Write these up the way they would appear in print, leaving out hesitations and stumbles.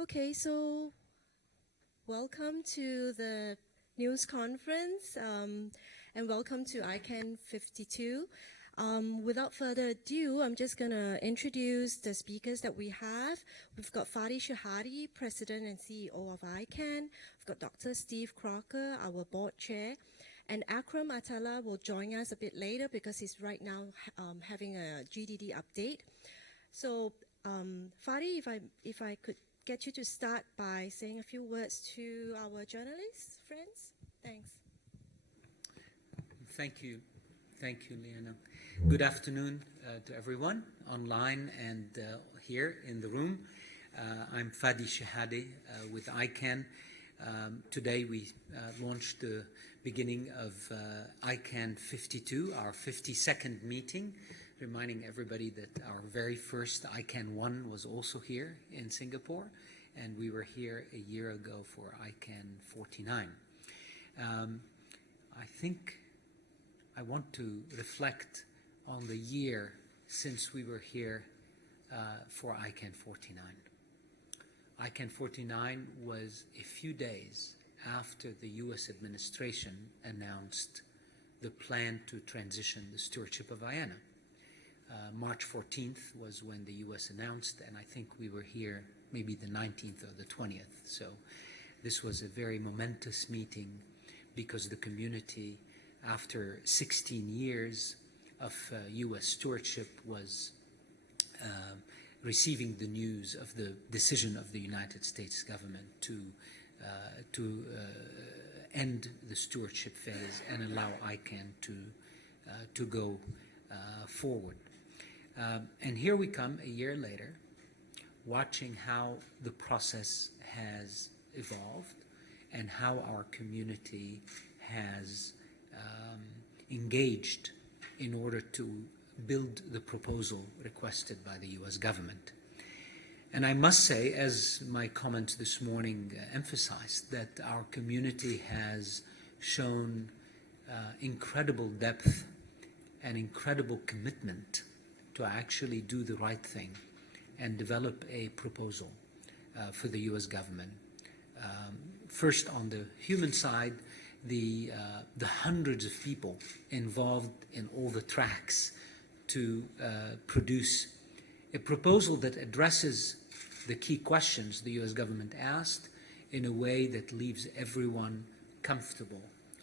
Okay, so welcome to the news conference and welcome to ICANN52. Without further ado, I'm just going to introduce the speakers that we have. We've got Fadi Chehadé, President and CEO of ICANN. We've got Dr. Steve Crocker, our board chair. And Akram Atallah will join us a bit later because he's right now having a GDD update. So Fadi, if I could get you to start by saying a few words to our journalists, friends. Thanks. Thank you, Liana. Good afternoon to everyone online and here in the room. I'm Fadi Chehadé with ICANN. Today we launched the beginning of ICANN52, our 52nd meeting, reminding everybody that our very first ICANN1 was also here in Singapore, and we were here a year ago for ICANN49. I think I want to reflect on the year since we were here for ICANN49. ICANN49 was a few days after the U.S. administration announced the plan to transition the stewardship of IANA. March 14th was when the U.S. announced, and I think we were here maybe the 19th or the 20th. So this was a very momentous meeting because the community, after 16 years of U.S. stewardship, was receiving the news of the decision of the United States government to end the stewardship phase and allow ICANN to go forward. And here we come a year later, watching how the process has evolved and how our community has engaged in order to build the proposal requested by the U.S. government. And I must say, as my comments this morning emphasized, that our community has shown incredible depth and incredible commitment to actually do the right thing and develop a proposal for the U.S. government. First, on the human side, the hundreds of people involved in all the tracks to produce a proposal that addresses the key questions the U.S. government asked in a way that leaves everyone comfortable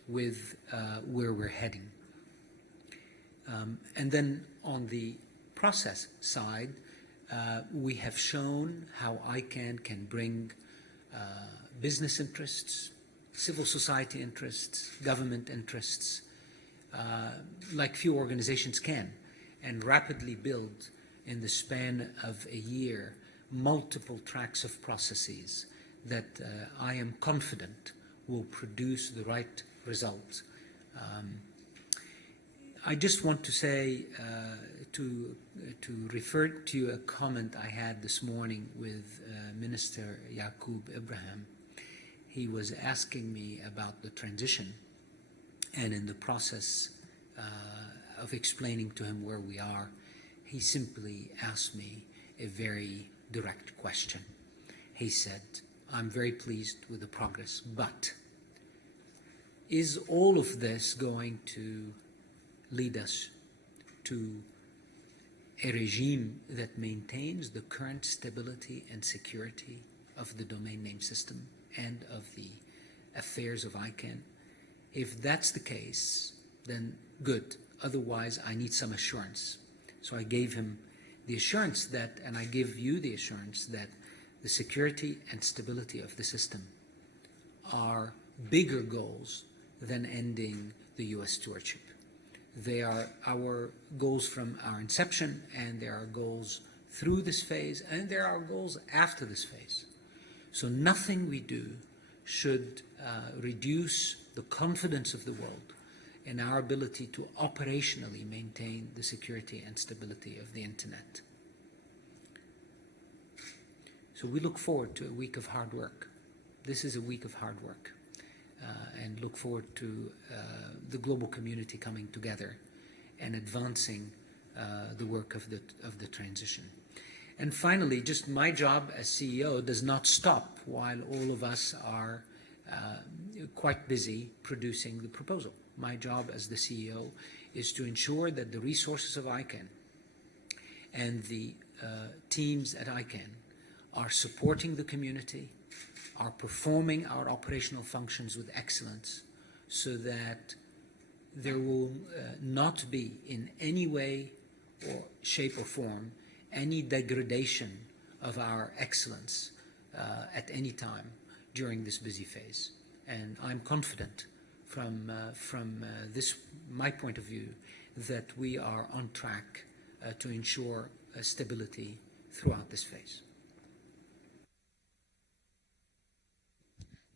with where we're heading. And then on the process side, we have shown how ICANN can bring business interests, civil society interests, government interests, like few organizations can, and rapidly build in the span of a year multiple tracks of processes that I am confident will produce the right result. I just want to say, to refer to a comment I had this morning with Minister Yaqub Ibrahim. He was asking me about the transition, and in the process of explaining to him where we are, he simply asked me a very direct question. He said, I'm very pleased with the progress, but is all of this going to lead us to a regime that maintains the current stability and security of the domain name system and of the affairs of ICANN? If that's the case, then good. Otherwise, I need some assurance. So I gave him the assurance that, and I give you the assurance that the security and stability of the system are bigger goals than ending the U.S. stewardship. They are our goals from our inception, and there are goals through this phase, and there are goals after this phase. So nothing we do should reduce the confidence of the world in our ability to operationally maintain the security and stability of the internet. So we look forward to a week of hard work. This is a week of hard work. And look forward to the global community coming together and advancing the work of the transition. And finally, just my job as CEO does not stop while all of us are quite busy producing the proposal. My job as the CEO is to ensure that the resources of ICANN and the teams at ICANN are supporting the community, are performing our operational functions with excellence, so that there will not be in any way or shape or form any degradation of our excellence at any time during this busy phase. And I'm confident from this, my point of view, that we are on track to ensure stability throughout this phase.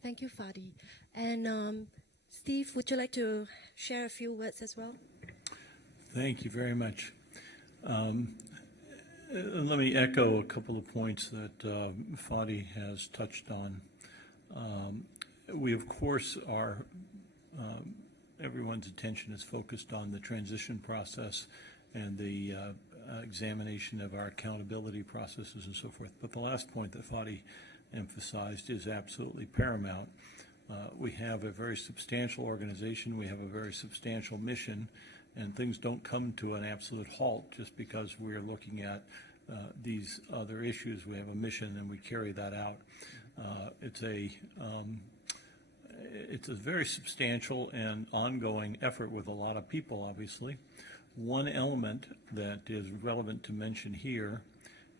Thank you, Fadi. And Steve, would you like to share a few words as well? Thank you very much. Let me echo a couple of points that Fadi has touched on. We, of course, are, everyone's attention is focused on the transition process and the examination of our accountability processes and so forth. But the last point that Fadi emphasized is absolutely paramount. We have a very substantial organization, we have a very substantial mission, and things don't come to an absolute halt just because we're looking at these other issues. We have a mission and we carry that out. It's a very substantial and ongoing effort with a lot of people, obviously. One element that is relevant to mention here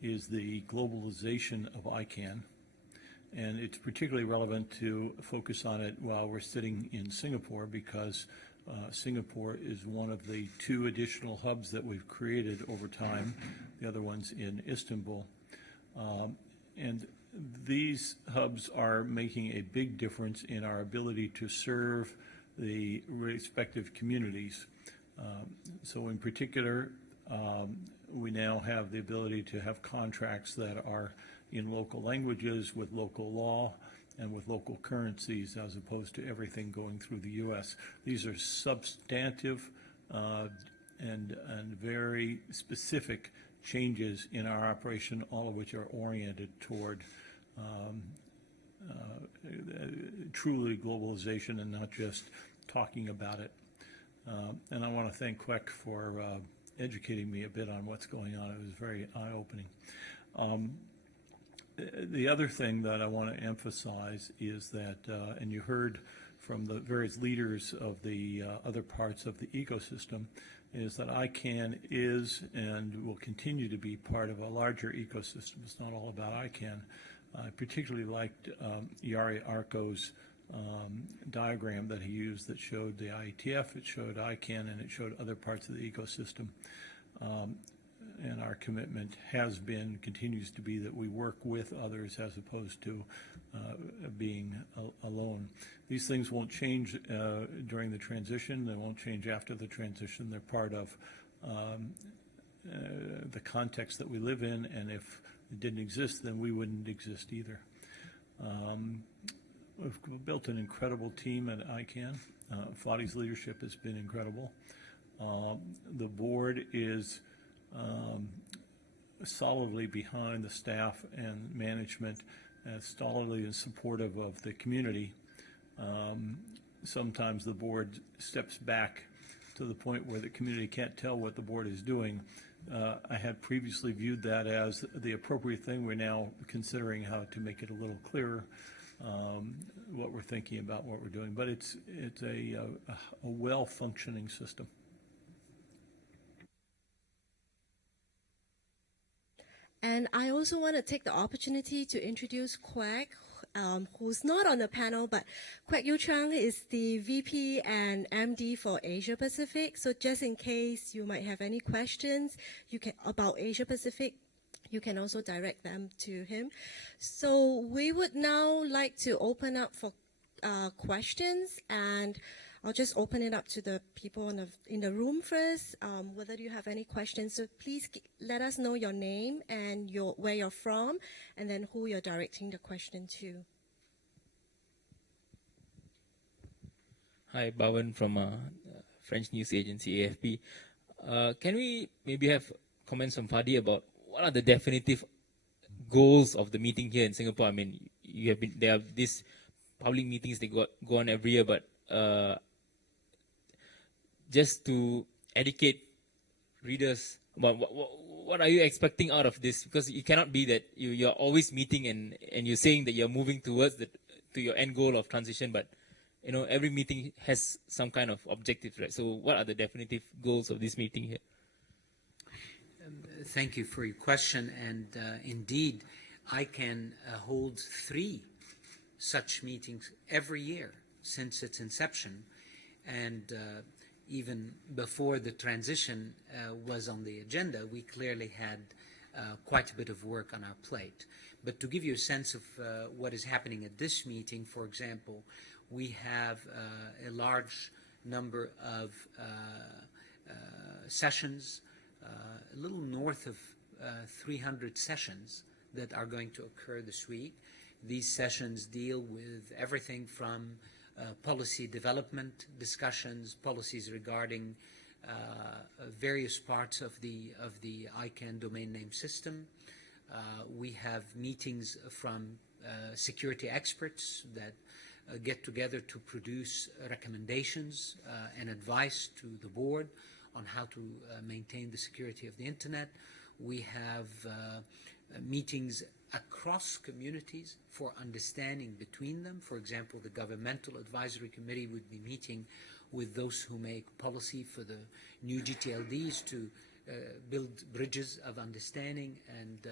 is the globalization of ICANN. And it's particularly relevant to focus on it while we're sitting in Singapore, because Singapore is one of the 2 additional hubs that we've created over time. The other one's in Istanbul. And these hubs are making a big difference in our ability to serve the respective communities. So in particular, we now have the ability to have contracts that are in local languages, with local law, and with local currencies, as opposed to everything going through the U.S. These are substantive and very specific changes in our operation, all of which are oriented toward truly globalization and not just talking about it. And I want to thank Quek for educating me a bit on what's going on. It was very eye-opening. The other thing that I want to emphasize is that, and you heard from the various leaders of the other parts of the ecosystem, is that ICANN is and will continue to be part of a larger ecosystem. It's not all about ICANN. I particularly liked Yari Arko's diagram that he used that showed the IETF, it showed ICANN, and it showed other parts of the ecosystem. And our commitment has been, continues to be, that we work with others as opposed to being alone. These things won't change during the transition. They won't change after the transition. They're part of the context that we live in, and if it didn't exist, then we wouldn't exist either. We've built an incredible team at ICANN. Fadi's leadership has been incredible. The board is solidly behind the staff and management, solidly and supportive of the community. Sometimes the board steps back to the point where the community can't tell what the board is doing. I had previously viewed that as the appropriate thing. We're now considering how to make it a little clearer, what we're thinking about, what we're doing. But it's a well-functioning system. And I also want to take the opportunity to introduce Quek, who's not on the panel, but Quek Yu Chang is the VP and MD for Asia Pacific. So just in case you might have any questions about Asia Pacific, you can also direct them to him. So we would now like to open up for questions, and I'll just open it up to the people in the room first, whether you have any questions. So please let us know your name and where you're from, and then who you're directing the question to. Hi, Bhavan from French news agency AFP. Can we maybe have comments from Fadi about what are the definitive goals of the meeting here in Singapore? I mean, there are these public meetings, they go on every year, but just to educate readers about what are you expecting out of this? Because it cannot be that you're always meeting and you're saying that you're moving towards to your end goal of transition, but every meeting has some kind of objective, right? So what are the definitive goals of this meeting here? Thank you for your question, and indeed, ICANN holds 3 such meetings every year since its inception, and even before the transition was on the agenda, we clearly had quite a bit of work on our plate. But to give you a sense of what is happening at this meeting, for example, we have a large number of sessions, a little north of 300 sessions that are going to occur this week. These sessions deal with everything from policy development discussions, policies regarding various parts of the ICANN domain name system. We have meetings from security experts that get together to produce recommendations and advice to the board on how to maintain the security of the internet. We have meetings across communities for understanding between them. For example, the Governmental Advisory Committee would be meeting with those who make policy for the new GTLDs to build bridges of understanding and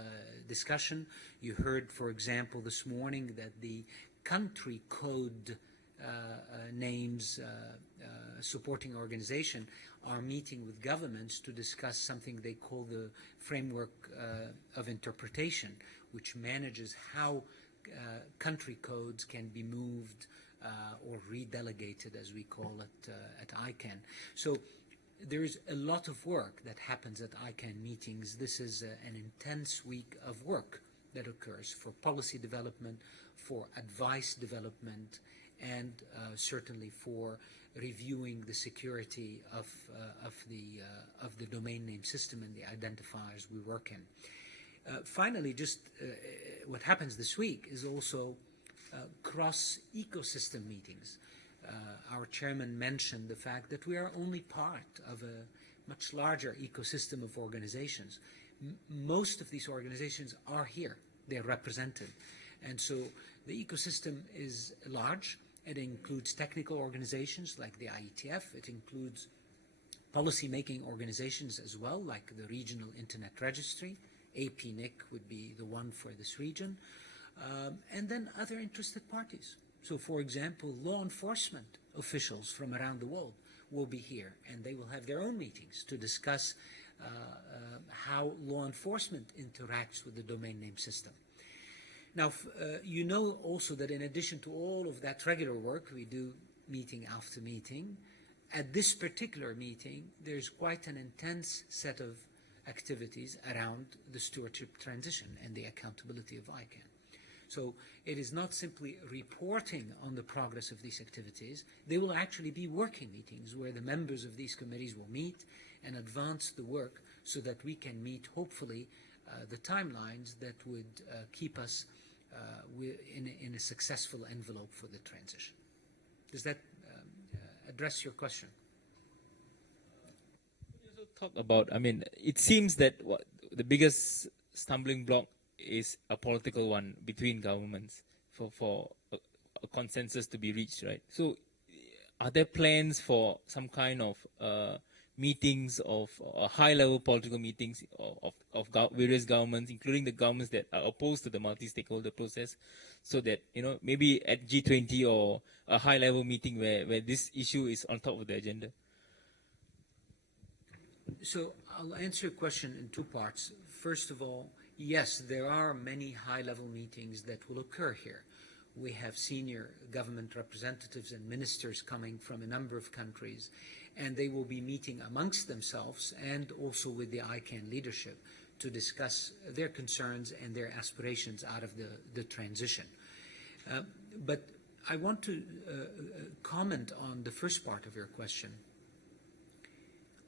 discussion. You heard, for example, this morning that the country code names supporting organization are meeting with governments to discuss something they call the framework of interpretation, which manages how country codes can be moved or redelegated, as we call it at ICANN. So there is a lot of work that happens at ICANN meetings. This is an intense week of work that occurs for policy development, for advice development, and certainly for reviewing the security of the domain name system and the identifiers we work in. Finally, just what happens this week is also cross-ecosystem meetings. Our chairman mentioned the fact that we are only part of a much larger ecosystem of organizations. Most of these organizations are here. They're represented. And so the ecosystem is large. It includes technical organizations like the IETF. It includes policy-making organizations as well, like the Regional Internet Registry. APNIC would be the one for this region. And then other interested parties. So, for example, law enforcement officials from around the world will be here, and they will have their own meetings to discuss how law enforcement interacts with the domain name system. Now, you know also that in addition to all of that regular work, we do meeting after meeting. At this particular meeting, there's quite an intense set of activities around the stewardship transition and the accountability of ICANN. So it is not simply reporting on the progress of these activities. They will actually be working meetings where the members of these committees will meet and advance the work so that we can meet, hopefully, the timelines that would keep us in a successful envelope for the transition. Does that address your question? You also talk about, I mean, it seems that the biggest stumbling block is a political one between governments for a consensus to be reached, right? So are there plans for some kind of meetings of high-level political meetings of various governments, including the governments that are opposed to the multi-stakeholder process, so that, maybe at G20 or a high-level meeting where this issue is on top of the agenda? So I'll answer your question in 2 parts. First of all, yes, there are many high-level meetings that will occur here. We have senior government representatives and ministers coming from a number of countries, and they will be meeting amongst themselves and also with the ICANN leadership to discuss their concerns and their aspirations out of the transition. But I want to comment on the first part of your question.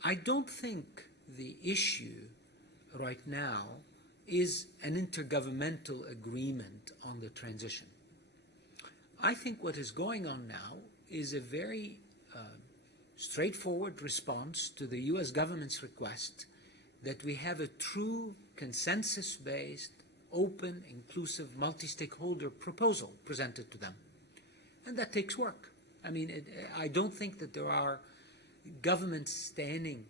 I don't think the issue right now is an intergovernmental agreement on the transition. I think what is going on now is a very straightforward response to the US government's request that we have a true consensus-based, open, inclusive, multi-stakeholder proposal presented to them. And that takes work. I mean, I don't think that there are governments standing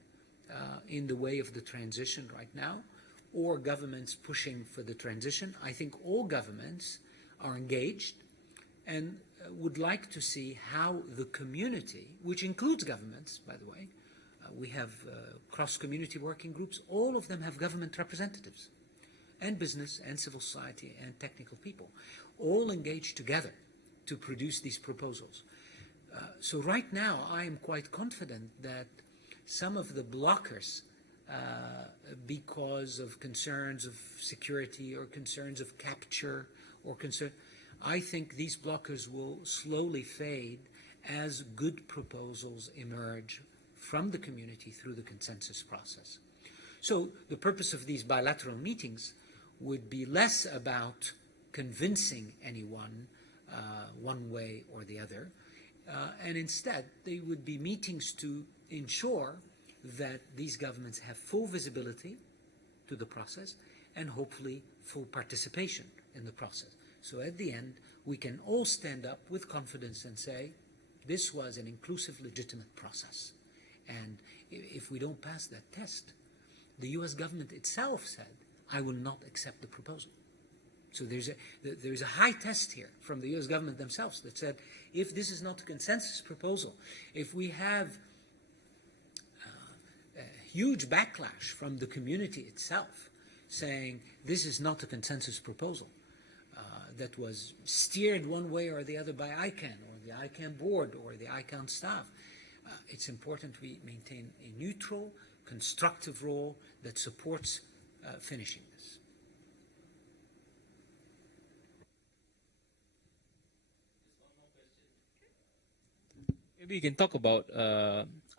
in the way of the transition right now, or governments pushing for the transition. I think all governments are engaged and would like to see how the community, which includes governments, by the way, we have cross-community working groups, all of them have government representatives, and business and civil society and technical people, all engaged together to produce these proposals. So right now, I am quite confident that some of the blockers, because of concerns of security or concerns of capture or concern, I think these blockers will slowly fade as good proposals emerge from the community through the consensus process. So the purpose of these bilateral meetings would be less about convincing anyone one way or the other, and instead they would be meetings to ensure that these governments have full visibility to the process and hopefully full participation in the process. So at the end, we can all stand up with confidence and say, this was an inclusive, legitimate process. And if we don't pass that test, the US government itself said, I will not accept the proposal. So there's a high test here from the US government themselves that said, if this is not a consensus proposal, if we have a huge backlash from the community itself saying this is not a consensus proposal that was steered one way or the other by ICANN or the ICANN board or the ICANN staff, it's important we maintain a neutral, constructive role that supports finishing this. Maybe you can talk about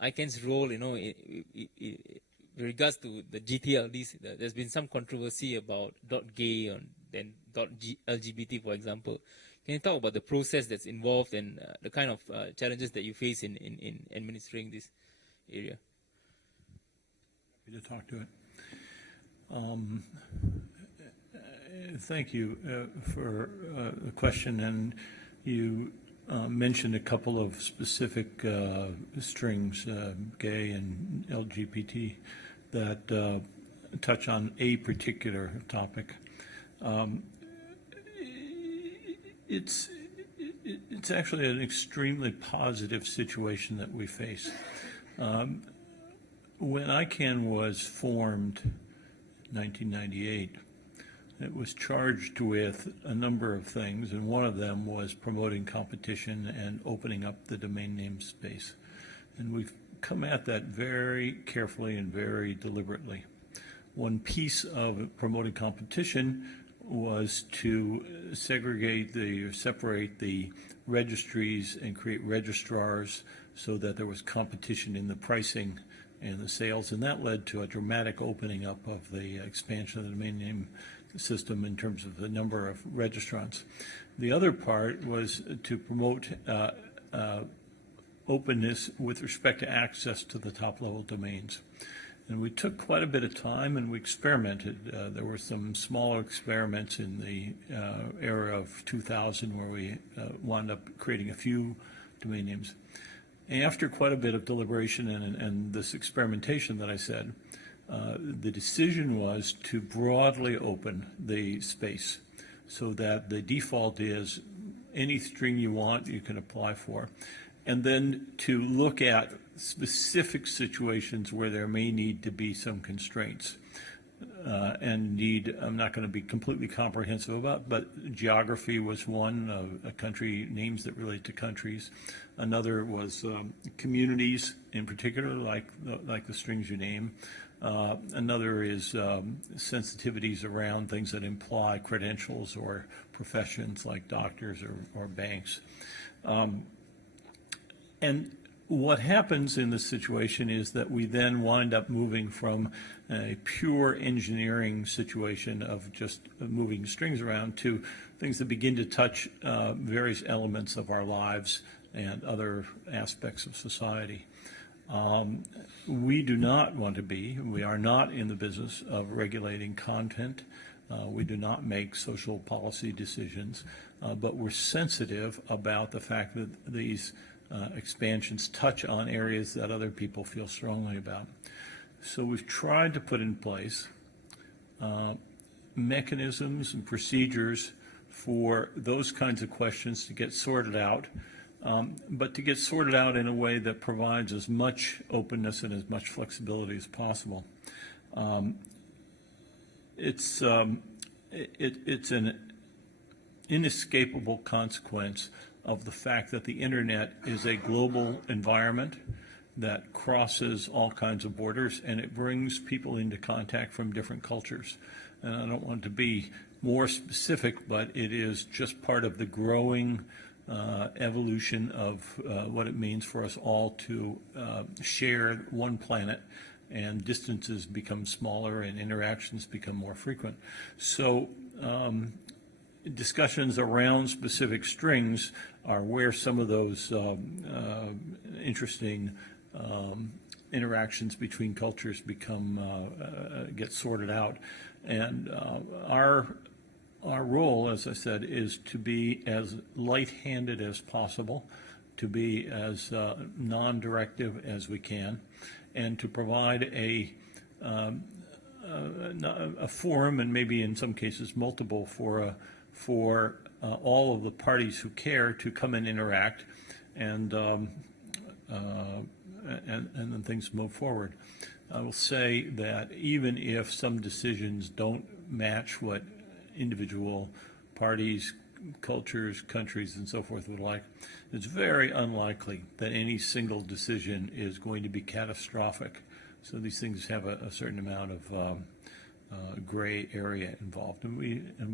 ICANN's role, in regards to the GTLDs. There's been some controversy about .gay and then .LGBT, for example. Can you talk about the process that's involved and the kind of challenges that you face in administering this area? Happy to talk to it. Thank you for the question, and you mentioned a couple of specific strings, gay and LGBT, that touch on a particular topic. It's actually an extremely positive situation that we face. When ICANN was formed in 1998, it was charged with a number of things, and one of them was promoting competition and opening up the domain name space. And we've come at that very carefully and very deliberately. One piece of promoting competition was to separate the registries and create registrars so that there was competition in the pricing and the sales, and that led to a dramatic opening up of the expansion of the domain name system in terms of the number of registrants. The other part was to promote openness with respect to access to the top-level domains. And we took quite a bit of time and we experimented. There were some smaller experiments in the era of 2000 where we wound up creating a few domain names. After quite a bit of deliberation and this experimentation that I said, the decision was to broadly open the space so that the default is any string you want you can apply for, and then to look at specific situations where there may need to be some constraints. I'm not going to be completely comprehensive about, but geography was one, country names that relate to countries. Another was communities in particular, like the strings you name. Another is sensitivities around things that imply credentials or professions like doctors or banks. And what happens in this situation is that we then wind up moving from a pure engineering situation of just moving strings around to things that begin to touch various elements of our lives and other aspects of society. We do not want to be, we are not in the business of regulating content. We do not make social policy decisions, but we're sensitive about the fact that these expansions touch on areas that other people feel strongly about. So we've tried to put in place mechanisms and procedures for those kinds of questions to get sorted out, but to get sorted out in a way that provides as much openness and as much flexibility as possible. It's an inescapable consequence of the fact that the internet is a global environment that crosses all kinds of borders, and it brings people into contact from different cultures. And I don't want to be more specific, but it is just part of the growing evolution of what it means for us all to share one planet, and distances become smaller and interactions become more frequent. So discussions around specific strings are where some of those interesting interactions between cultures get sorted out. And our role, as I said, is to be as light-handed as possible, to be as non-directive as we can, and to provide a forum, and maybe in some cases multiple, for all of the parties who care to come and interact, and then things move forward. I will say that even if some decisions don't match what individual parties, cultures, countries, and so forth would like, it's very unlikely that any single decision is going to be catastrophic. So these things have a certain amount of gray area involved, and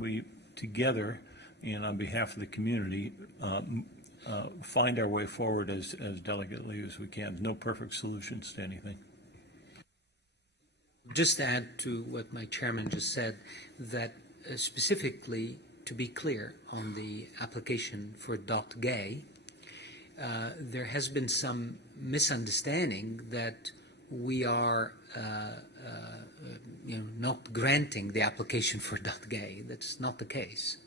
we together, and on behalf of the community, find our way forward as delicately as we can. No perfect solutions to anything. Just to add to what my chairman just said, that specifically, to be clear, on the application for .gay, there has been some misunderstanding that we are not granting the application for .gay. That's not the case.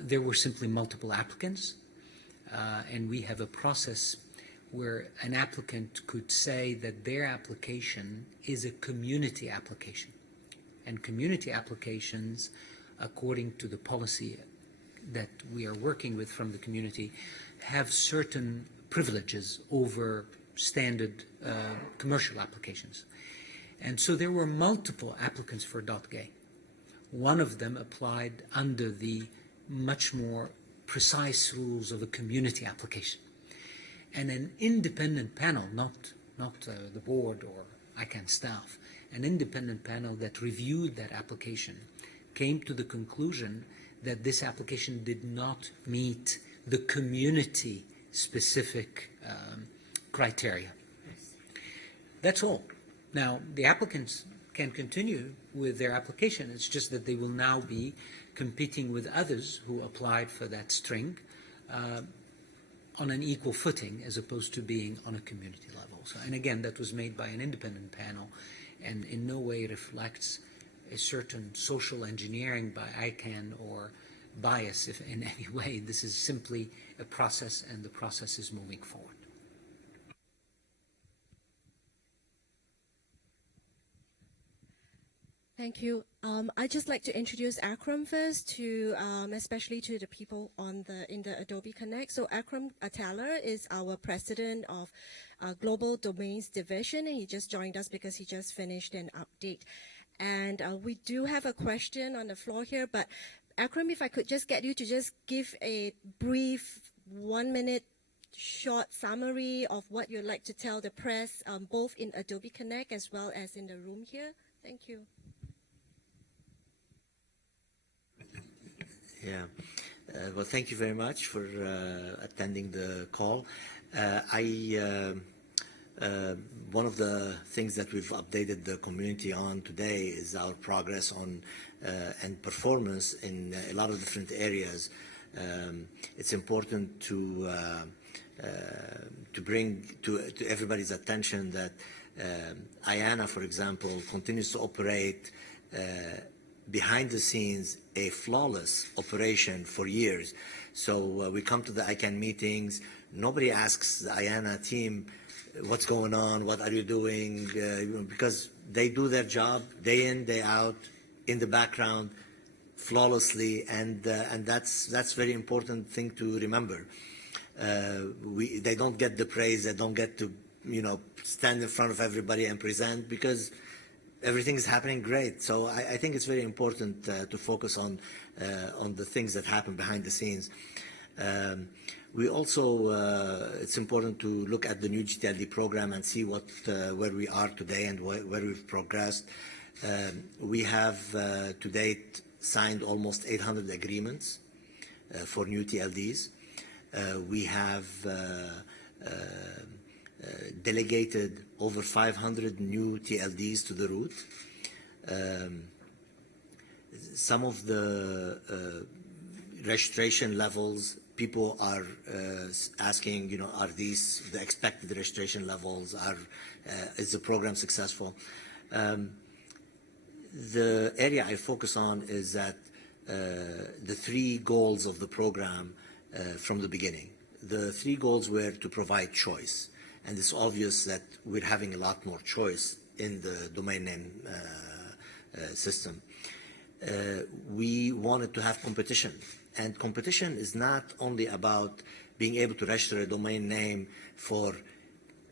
There were simply multiple applicants, and we have a process where an applicant could say that their application is a community application. And community applications, according to the policy that we are working with from the community, have certain privileges over standard commercial applications. And so there were multiple applicants for .gay. One of them applied under the much more precise rules of a community application. And an independent panel, not the board or ICANN staff, an independent panel that reviewed that application came to the conclusion that this application did not meet the community-specific criteria. That's all. Now, the applicants can continue with their application. It's just that they will now be competing with others who applied for that string on an equal footing, as opposed to being on a community level. So, and again, that was made by an independent panel, and in no way reflects a certain social engineering by ICANN or bias, if in any way. This is simply a process, and the process is moving forward. Thank you. I'd just like to introduce Akram first, to especially to the people in the Adobe Connect. So Akram Atallah is our president of Global Domains Division, and he just joined us because he just finished an update. And we do have a question on the floor here, but Akram, if I could just get you to just give a brief 1-minute short summary of what you'd like to tell the press, both in Adobe Connect as well as in the room here. Thank you. Yeah. Well, thank you very much for attending the call. One of the things that we've updated the community on today is our progress on and performance in a lot of different areas. It's important to bring to everybody's attention that IANA, for example, continues to operate behind the scenes a flawless operation for years. So we come to the ICANN meetings, nobody asks the IANA team, what's going on, what are you doing, because they do their job day in, day out, in the background, flawlessly, and that's very important thing to remember. They don't get the praise, they don't get to stand in front of everybody and present, because everything is happening great. So I think it's very important to focus on the things that happen behind the scenes. We also, it's important to look at the new GTLD program and see where we are today and where we've progressed. We have to date signed almost 800 agreements for new TLDs. We have delegated over 500 new TLDs to the root. Some of the registration levels, people are asking, are these the expected registration levels? Is the program successful? The area I focus on is that the three goals of the program from the beginning. The three goals were to provide choice. And it's obvious that we're having a lot more choice in the domain name system. We wanted to have competition. And competition is not only about being able to register a domain name for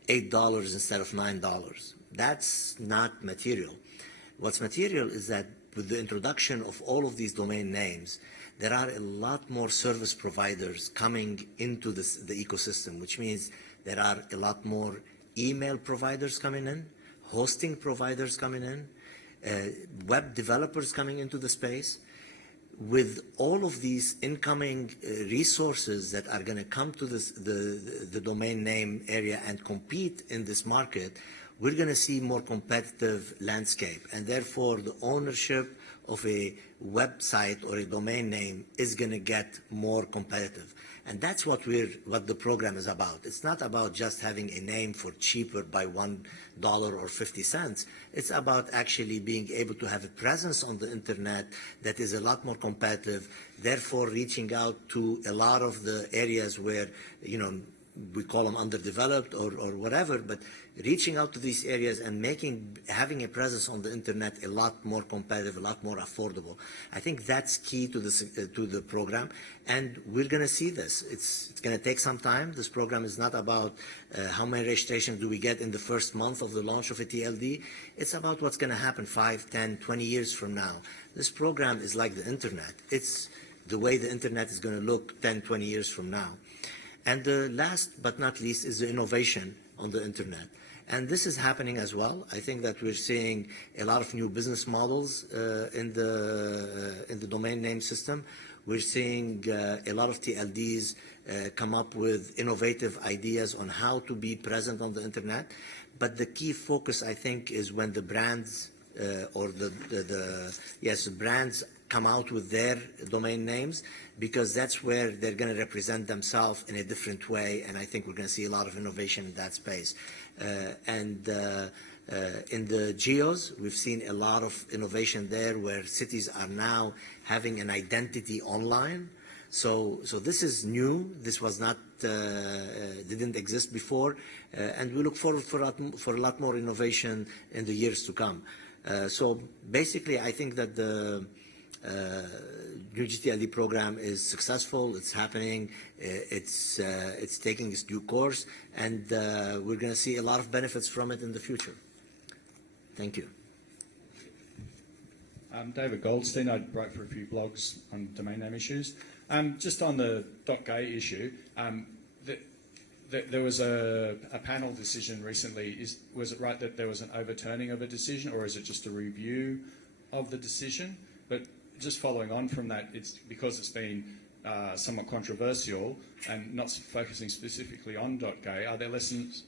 $8 instead of $9. That's not material. What's material is that with the introduction of all of these domain names, there are a lot more service providers coming into the ecosystem, which means there are a lot more email providers coming in, hosting providers coming in, web developers coming into the space. With all of these incoming resources that are going to come to the domain name area and compete in this market, we're going to see more competitive landscape, and therefore the ownership of a website or a domain name is going to get more competitive. And that's what the program is about. It's not about just having a name for cheaper by $1 or 50 cents. It's about actually being able to have a presence on the internet that is a lot more competitive, therefore reaching out to a lot of the areas where, we call them underdeveloped or whatever, but reaching out to these areas and having a presence on the internet a lot more competitive, a lot more affordable. I think that's key to the program, and we're going to see this. It's going to take some time. This program is not about how many registrations do we get in the first month of the launch of a TLD. It's about what's going to happen 5, 10, 20 years from now. This program is like the internet. It's the way the internet is going to look 10, 20 years from now. And the last but not least is the innovation on the internet. And this is happening as well. I think that we're seeing a lot of new business models in the domain name system. We're seeing a lot of TLDs come up with innovative ideas on how to be present on the internet. But the key focus, I think, is when the brands the brands come out with their domain names, because that's where they're going to represent themselves in a different way, and I think we're going to see a lot of innovation in that space. In the geos, we've seen a lot of innovation there, where cities are now having an identity online. So this is new. This was not didn't exist before, and we look forward for a lot more innovation in the years to come. So basically, I think that the new GTLD program is successful. It's happening. It's taking its due course, and we're going to see a lot of benefits from it in the future. Thank you. David Goldstein. I wrote for a few blogs on domain name issues. Just on the .gay issue, there was a panel decision recently. Was it right that there was an overturning of a decision, or is it just a review of the decision? But just following on from that, it's because it's been somewhat controversial and not focusing specifically on .gay, are there lessons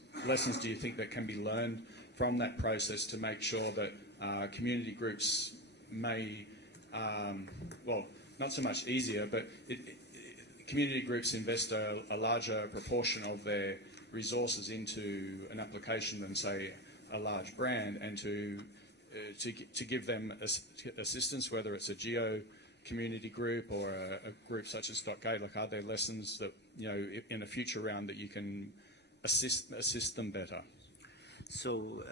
do you think that can be learned from that process to make sure that community groups may, well, not so much easier, but community groups invest a larger proportion of their resources into an application than, say, a large brand, and to give them assistance, whether it's a geo community group or a group such as .gay? Like, are there lessons that, you know, in a future round that you can assist them better? So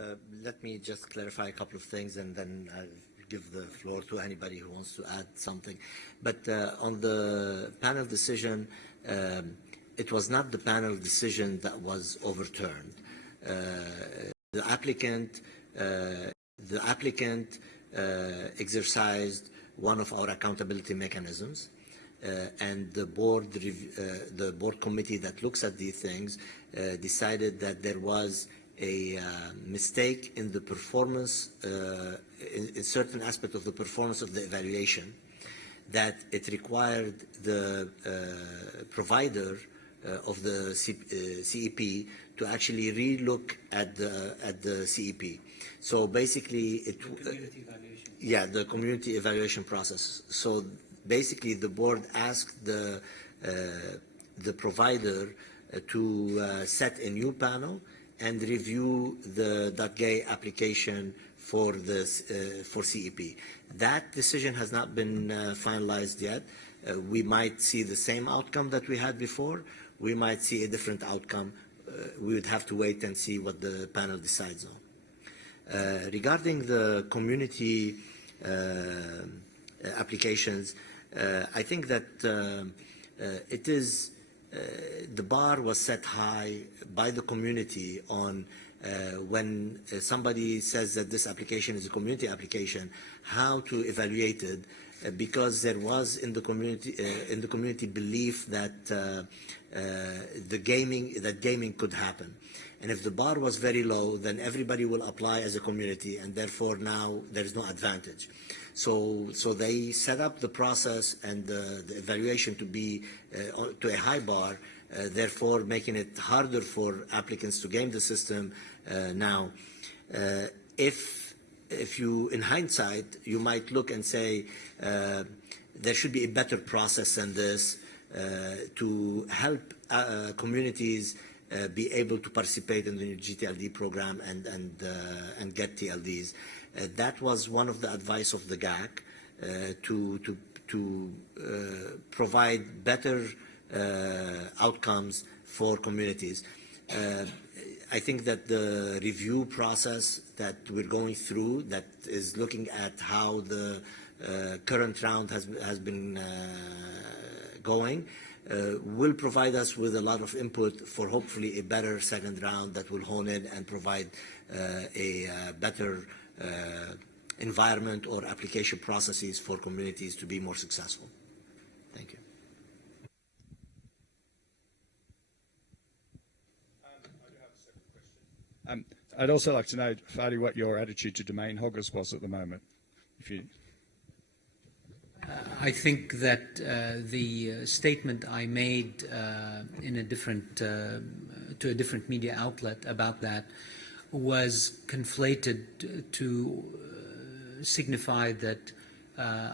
let me just clarify a couple of things, and then I'll give the floor to anybody who wants to add something. But on the panel decision, it was not the panel decision that was overturned. The applicant exercised one of our accountability mechanisms, and the board committee that looks at these things decided that there was a mistake in the performance, in certain aspect of the performance of the evaluation, that it required the provider of the CEP to actually re-look at the CEP. So basically, the community evaluation process. So basically, the board asked the provider to set a new panel and review the .gay application for CEP. That decision has not been finalized yet. We might see the same outcome that we had before. We might see a different outcome. We would have to wait and see what the panel decides on. Regarding the community applications, I think that it is the bar was set high by the community on when somebody says that this application is a community application, how to evaluate it, because there was in the community belief that gaming could happen. And if the bar was very low, then everybody will apply as a community, and therefore now there is no advantage. So they set up the process and the evaluation to be to a high bar, therefore making it harder for applicants to game the system now. If you, in hindsight, you might look and say there should be a better process than this to help communities be able to participate in the GTLD program and get TLDs. That was one of the advice of the GAC to provide better outcomes for communities. I think that the review process that we're going through, that is looking at how the current round has been going, will provide us with a lot of input for hopefully a better second round that will hone in and provide a better environment or application processes for communities to be more successful. Thank you. I do have a separate question. I'd also like to know, Fadi, what your attitude to domain hoggers was at the moment. If you... I think that the statement I made in a different to a different media outlet about that was conflated to signify that I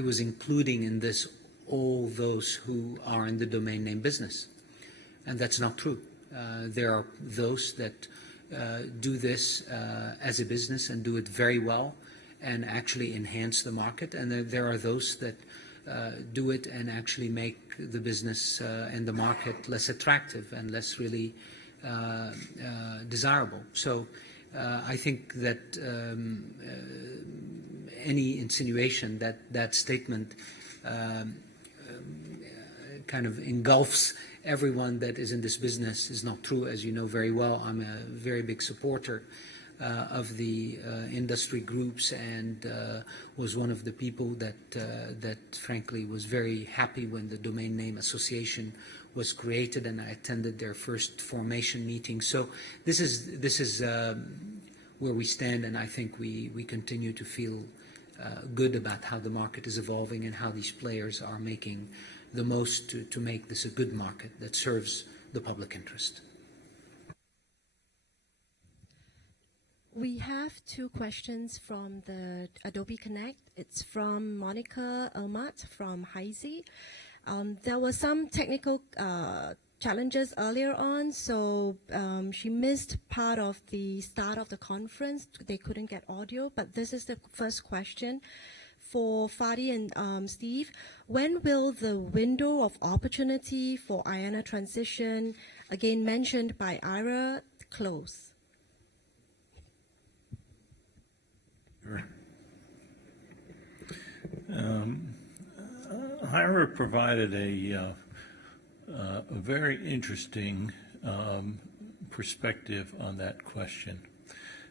was including in this all those who are in the domain name business, and that's not true. There are those that do this as a business and do it very well and actually enhance the market, and there are those that do it and actually make the business and the market less attractive and less really desirable. So I think that any insinuation that that statement kind of engulfs everyone that is in this business is not true. As you know very well, I'm a very big supporter of the industry groups, and was one of the people that frankly was very happy when the Domain Name Association was created, and I attended their first formation meeting. So this is where we stand, and I think we continue to feel good about how the market is evolving and how these players are making the most to make this a good market that serves the public interest. We have two questions from the Adobe Connect. It's from Monica Elmat from Heisey. There were some technical challenges earlier on, so she missed part of the start of the conference. They couldn't get audio, but this is the first question. For Fadi and Steve, when will the window of opportunity for IANA transition, again mentioned by Ira, close? Ira provided a very interesting perspective on that question.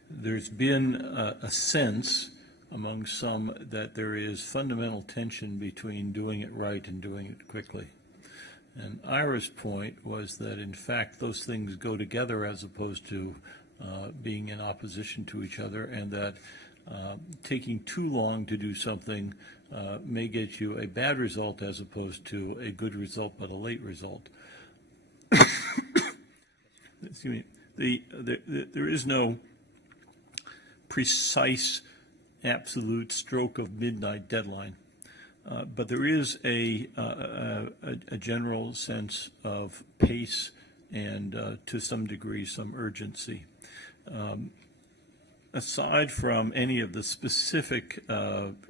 There's been a sense among some that there is fundamental tension between doing it right and doing it quickly. And Ira's point was that, in fact, those things go together as opposed to being in opposition to each other, and that taking too long to do something may get you a bad result as opposed to a good result but a late result. Excuse me. There is no precise, absolute stroke of midnight deadline, but there is a general sense of pace and, to some degree, some urgency. Aside from any of the specific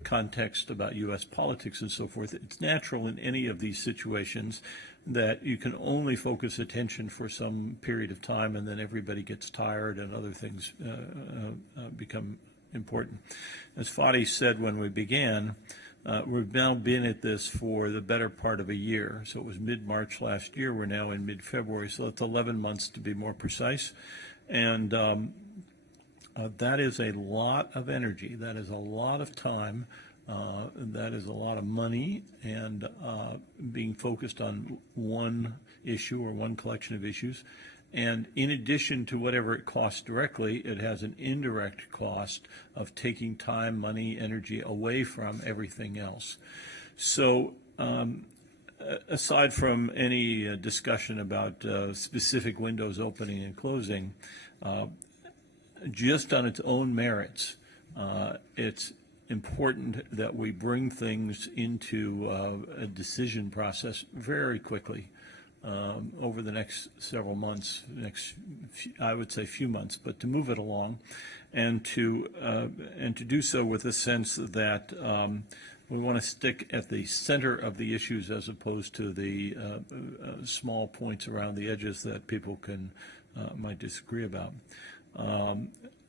context about U.S. politics and so forth, it's natural in any of these situations that you can only focus attention for some period of time, and then everybody gets tired and other things become important. As Fadi said when we began, we've now been at this for the better part of a year. So it was mid-March last year. We're now in mid-February, so it's 11 months to be more precise. And that is a lot of energy. That is a lot of time. That is a lot of money, and being focused on one issue or one collection of issues. And in addition to whatever it costs directly, it has an indirect cost of taking time, money, energy away from everything else. So aside from any discussion about specific windows opening and closing, just on its own merits, it's important that we bring things into a decision process very quickly over the next several months, I would say few months, but to move it along, and to do so with a sense that we want to stick at the center of the issues as opposed to the small points around the edges that people might disagree about.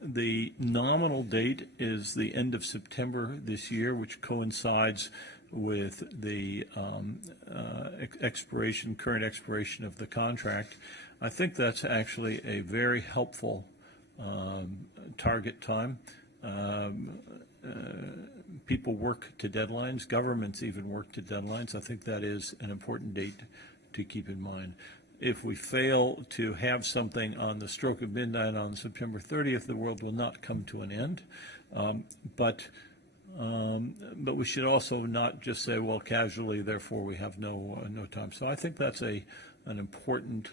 The nominal date is the end of September this year, which coincides with the current expiration of the contract. I think that's actually a very helpful target time. People work to deadlines. Governments even work to deadlines. I think that is an important date to keep in mind. If we fail to have something on the stroke of midnight on September 30th, the world will not come to an end. But we should also not just say, well, casually, therefore we have no time. So I think that's an important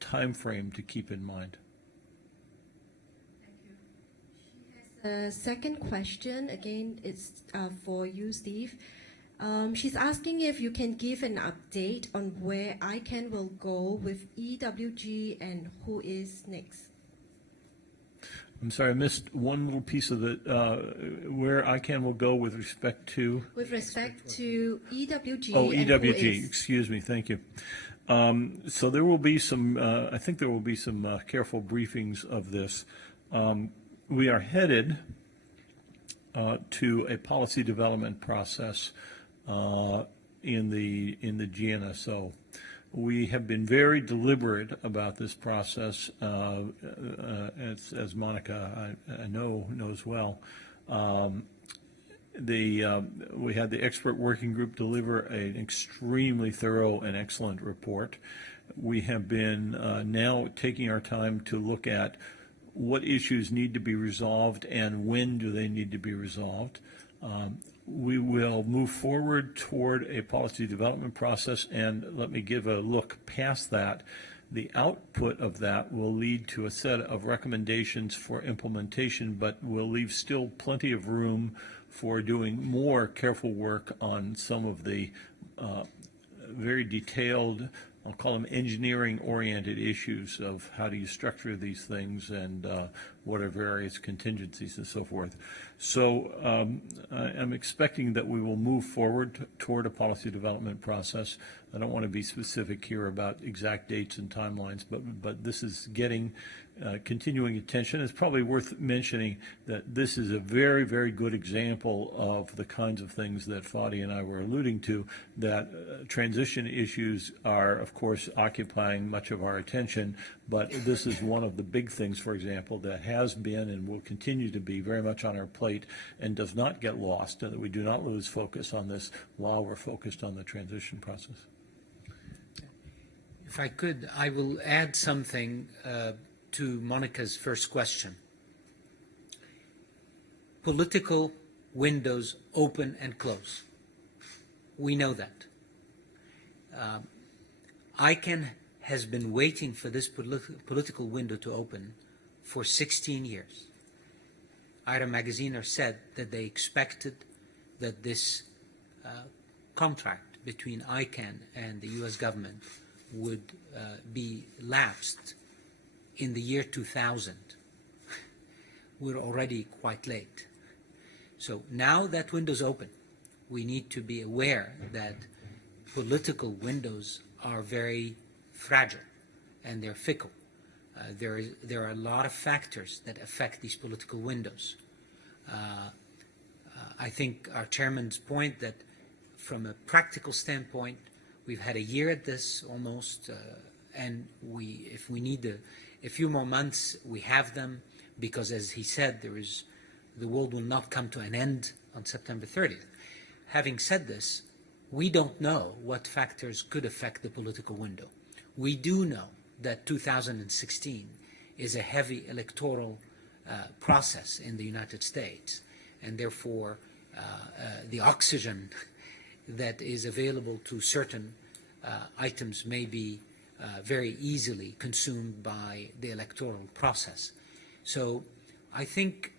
time frame to keep in mind. Thank you. She has a second question. Again, it's for you, Steve. She's asking if you can give an update on where ICANN will go with EWG and who is next. I'm sorry, I missed one little piece of it. Where ICANN will go with respect to? With respect to EWG. Oh, and EWG. who is. Excuse me. Thank you. So there will be some. I think there will be some careful briefings of this. We are headed to a policy development process in the GNSO. We have been very deliberate about this process, as Monica I know knows well. We had the expert working group deliver an extremely thorough and excellent report. We have been now taking our time to look at what issues need to be resolved and when do they need to be resolved. We will move forward toward a policy development process, and let me give a look past that. The output of that will lead to a set of recommendations for implementation, but will leave still plenty of room for doing more careful work on some of the very detailed, I'll call them engineering-oriented issues of how do you structure these things and what are various contingencies and so forth. So I'm expecting that we will move forward toward a policy development process. I don't want to be specific here about exact dates and timelines, but this is getting continuing attention. It's probably worth mentioning that this is a very, very good example of the kinds of things that Fadi and I were alluding to, that transition issues are, of course, occupying much of our attention, but this is one of the big things, for example, that has been and will continue to be very much on our plate and does not get lost, and that we do not lose focus on this while we're focused on the transition process. If I could, I will add something to Monica's first question. Political windows open and close. We know that. ICANN has been waiting for this political window to open for 16 years. IRA Magazine said that they expected that this contract between ICANN and the US government would be lapsed in the year 2000. We're already quite late. So now that window's open, we need to be aware that political windows are very fragile and they're fickle. There are a lot of factors that affect these political windows. I think our chairman's point that from a practical standpoint, we've had a year at this almost, and if we need a few more months, we have them, because as he said, the world will not come to an end on September 30th. Having said this, we don't know what factors could affect the political window. We do know that 2016 is a heavy electoral process in the United States, and therefore the oxygen that is available to certain items may be very easily consumed by the electoral process. So I think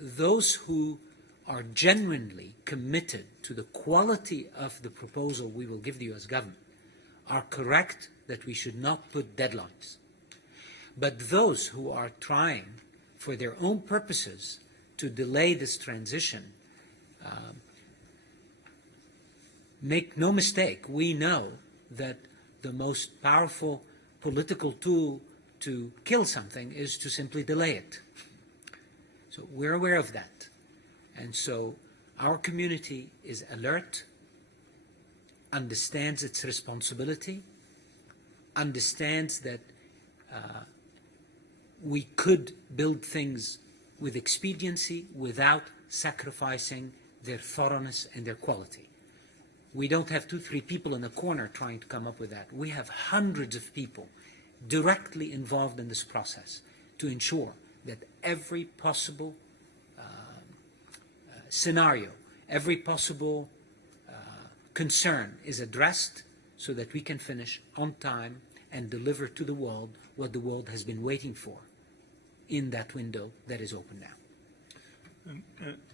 those who are genuinely committed to the quality of the proposal we will give the U.S. government are correct that we should not put deadlines. But those who are trying for their own purposes to delay this transition, make no mistake, we know that the most powerful political tool to kill something is to simply delay it. So we're aware of that. And so our community is alert, understands its responsibility, understands that we could build things with expediency without sacrificing their thoroughness and their quality. We don't have 2-3 people in the corner trying to come up with that. We have hundreds of people directly involved in this process to ensure that every possible scenario, every possible concern is addressed so that we can finish on time and deliver to the world what the world has been waiting for in that window that is open now.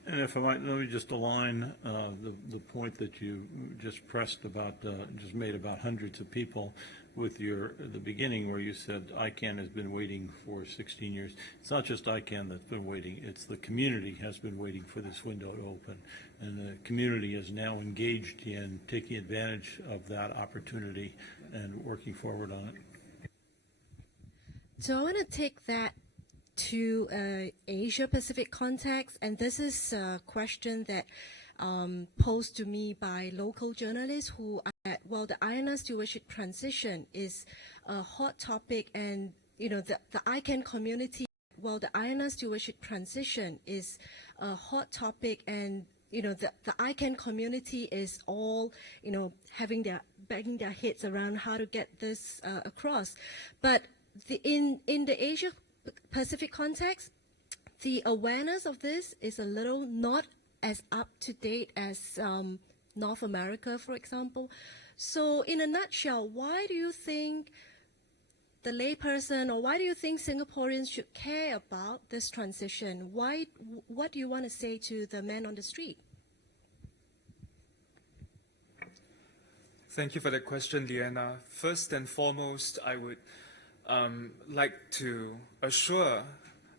And if I might, let me just align the point that you just pressed about, just made about hundreds of people with the beginning where you said ICANN has been waiting for 16 years. It's not just ICANN that's been waiting, it's the community has been waiting for this window to open. And the community is now engaged in taking advantage of that opportunity and working forward on it. So I want to take that to Asia Pacific context, and this is a question that posed to me by local journalists who are, well, the INR stewardship transition is a hot topic, and the ICANN community, well, the INR stewardship transition is a hot topic, and the ICANN community is all banging their heads around how to get this across. But in the Asia Pacific context, the awareness of this is a little not as up to date as North America, for example. So in a nutshell, why do you think the layperson, or why do you think Singaporeans should care about this transition? What do you want to say to the man on the street? Thank you for that question, Leanna. First and foremost, I would like to assure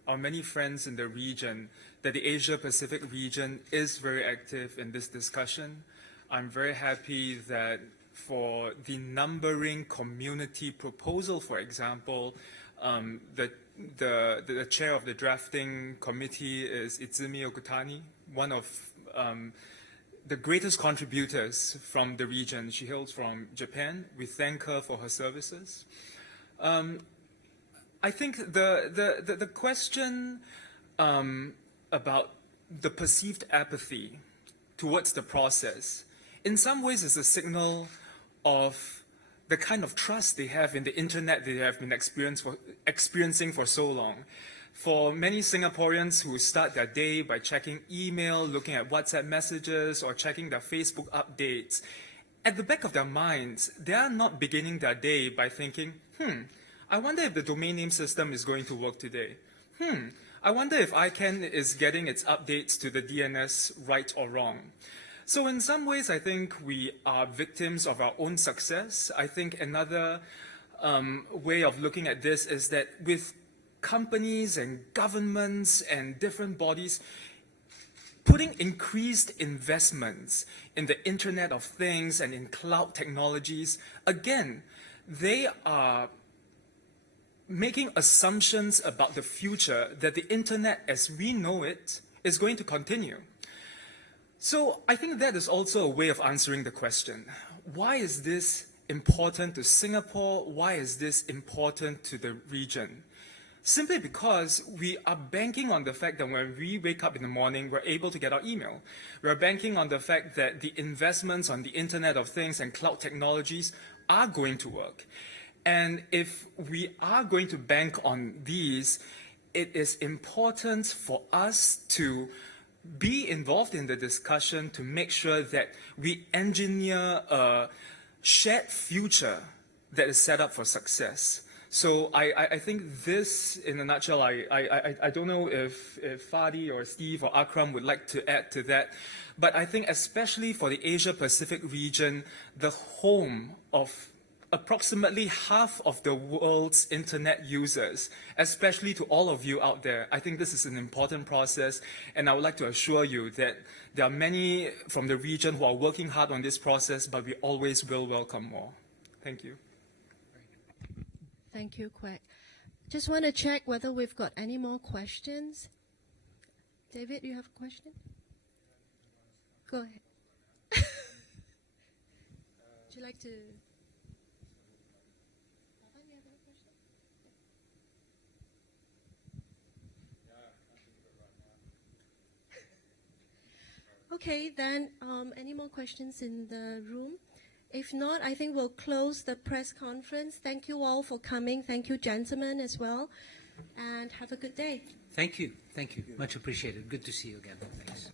our many friends in the region that the Asia-Pacific region is very active in this discussion. I'm very happy that for the numbering community proposal, for example, the chair of the drafting committee is Izumi Okutani, one of the greatest contributors from the region. She hails from Japan. We thank her for her services. I think the question about the perceived apathy towards the process, in some ways is a signal of the kind of trust they have in the internet they have been experiencing for so long. For many Singaporeans who start their day by checking email, looking at WhatsApp messages, or checking their Facebook updates, at the back of their minds, they are not beginning their day by thinking, I wonder if the domain name system is going to work today. I wonder if ICANN is getting its updates to the DNS right or wrong. So in some ways, I think we are victims of our own success. I think another way of looking at this is that with companies and governments and different bodies putting increased investments in the Internet of Things and in cloud technologies, again, they are making assumptions about the future that the Internet as we know it is going to continue. So I think that is also a way of answering the question. Why is this important to Singapore? Why is this important to the region? Simply because we are banking on the fact that when we wake up in the morning, we're able to get our email. We're banking on the fact that the investments on the Internet of Things and cloud technologies are going to work. And if we are going to bank on these, it is important for us to be involved in the discussion to make sure that we engineer a shared future that is set up for success. So I think this, in a nutshell, I don't know if Fadi or Steve or Akram would like to add to that, but I think especially for the Asia-Pacific region, the home of approximately half of the world's internet users, especially to all of you out there. I think this is an important process, and I would like to assure you that there are many from the region who are working hard on this process, but we always will welcome more. Thank you. Thank you, Quack. Just want to check whether we've got any more questions. David, you have a question? Go ahead. Would you like to... Okay, then any more questions in the room? If not, I think we'll close the press conference. Thank you all for coming. Thank you, gentlemen, as well. And have a good day. Thank you. Thank you. Much appreciated. Good to see you again. Thanks.